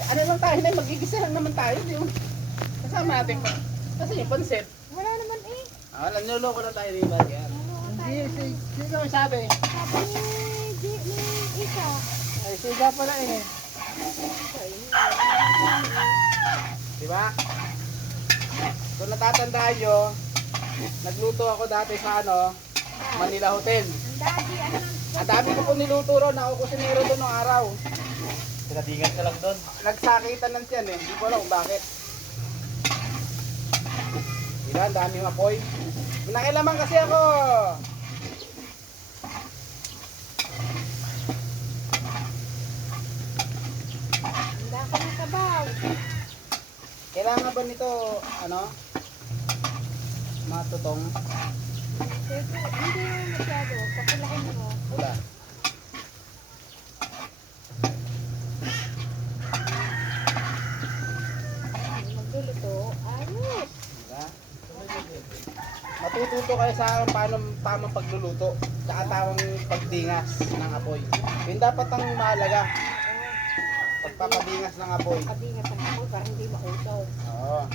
ano lang tayo na, magigisa lang naman tayo. Di ba? Kasama natin pa. Kasi yung pansit. Wala naman eh. Alam nyo, loko na tayo rin ba yan? Hindi, sino ang sabi? Sabi ni Isa. Ay, siga pala eh. Diba? Kung natatandaan nyo, nagluto ako dati sa Manila Hotel. Ang daddy, ano nang... Ang dami ko po niluto ron, ako kusinero doon ng araw. Pinabingat ka lang doon. Nagsakitan ng tiyan eh, hindi ko alam kung bakit. Diba, ang daming apoy. Nakilaman kasi ako. Handa ka ng sabaw. Kailangan ba nito, matutong? Hindi masyado. Pakilakin mo. Wala. Magluluto. Ayos. Diba? Matututo kayo sa akin paano tamang pagluluto tsaka tamang pagdingas ng apoy. Yun dapat ang mahalaga. Pagpapadingas ng apoy. Kabingat ang ako para hindi makusaw. Oo.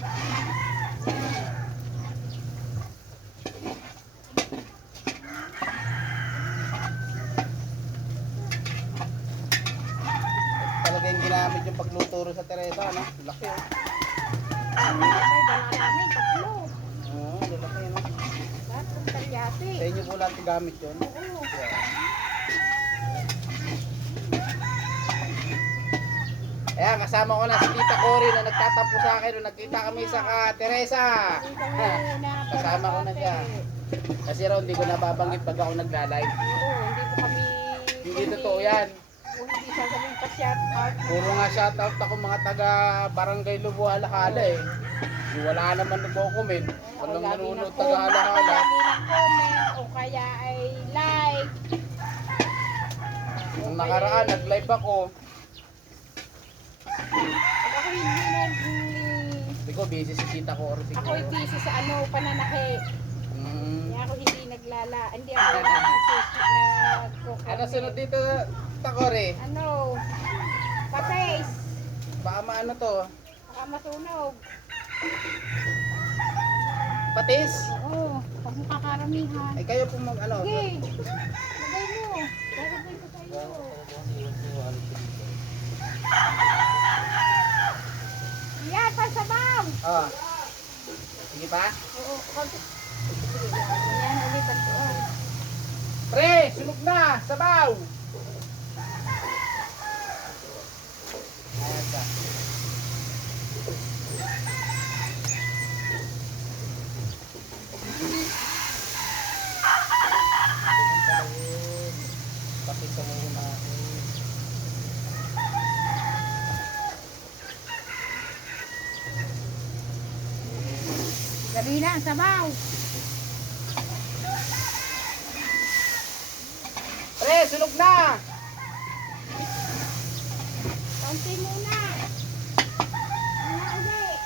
Talaga yung ginamit yung pagluto rin sa Teresa, no? Laki, oh. Ay, dala namin. Tatlo. Oo, lalaki, no? Lahat ng talyasi. Sa inyo po lahat gamit yun. Oo. Ayan, kasama ko na si Tita Cory na nagtatampo sa akin nung nagkita kami sa Teresa. Kasama ko na siya. Kasi raw hindi ko nababanggit pag ako nagla-live. Oo, hindi ko kami... Hindi totoo yan. Kung hindi sasabihin pa shout out. Puro nga shoutout ako mga taga Barangay Lubo Alakala eh. Wala naman nagko-comment. Walang nanonood taga Alakala. Lagi ng comment o kaya ay like. Nung nakaraan, nag-live ako. Pag ako hindi Hindi ko busy si Tita Cory. ako'y busy sa pananaki. Kaya ako hindi naglala. Hindi ako nagko-comment. Ano sunod dito, Tita Cory? Ano? Patis. Baka maano to? Baka masunog. Patis? Oo. Pag makakaramihan. Ay kayo po mag-ano? Okay. Lagay mo. Lagay ko sa'yo. Yan, pansabaw. Ah. Sige pa? Oo. Yan, ulit ang tuon. Pre, sunog na! Sabaw! Ayan ka. Pakita mo muna ako. Gabi na ang sabaw. Pre, sunog na! Kaunti muna. Ano ulit?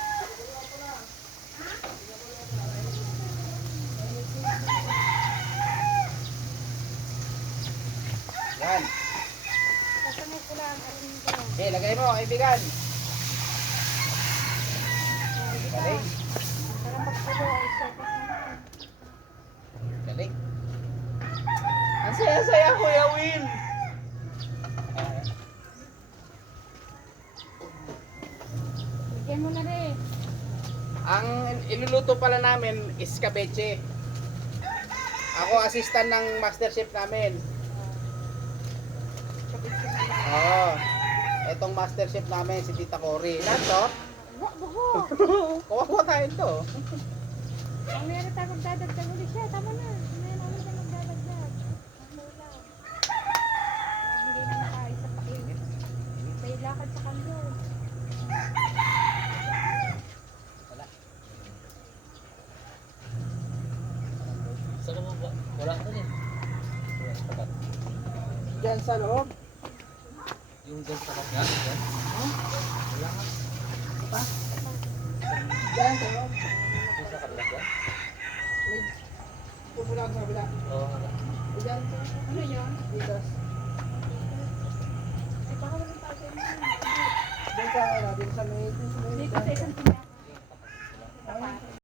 Yan. Kasanay ko lang. Alin ko. Okay, lagay mo, kaibigan. Galing. Para magpulo ang sopas naman. Galing. Ang saya-saya, Kuya Will. Bigyan mo na rin. Ang inuluto pala namin is kabeche. Ako assistant ng master chef namin. Kapit ko na lang. Oo. Etong master chef namin si Tita Cory. Lahat to? Wak, buho. Kuha tayo to. Ang meron tayo magdadagdag ulit siya. Tama na. Meron ulit tayo magdadagdag. Ang ulam. Hindi na nakaisa pa init. May lakad sa kanyo. Wala. Saan mo ba? Wala ka rin. Diyan sa loob. Yung dyan sa kapya. Wala ka. Diyan sa loob. Yung sa kapya dyan? Pupulang sa kabila. Oo. Wala. Diyan. Ano yun? Dito. Ay, baka walang tao sa inyo. Diyan sa ano, dito sa may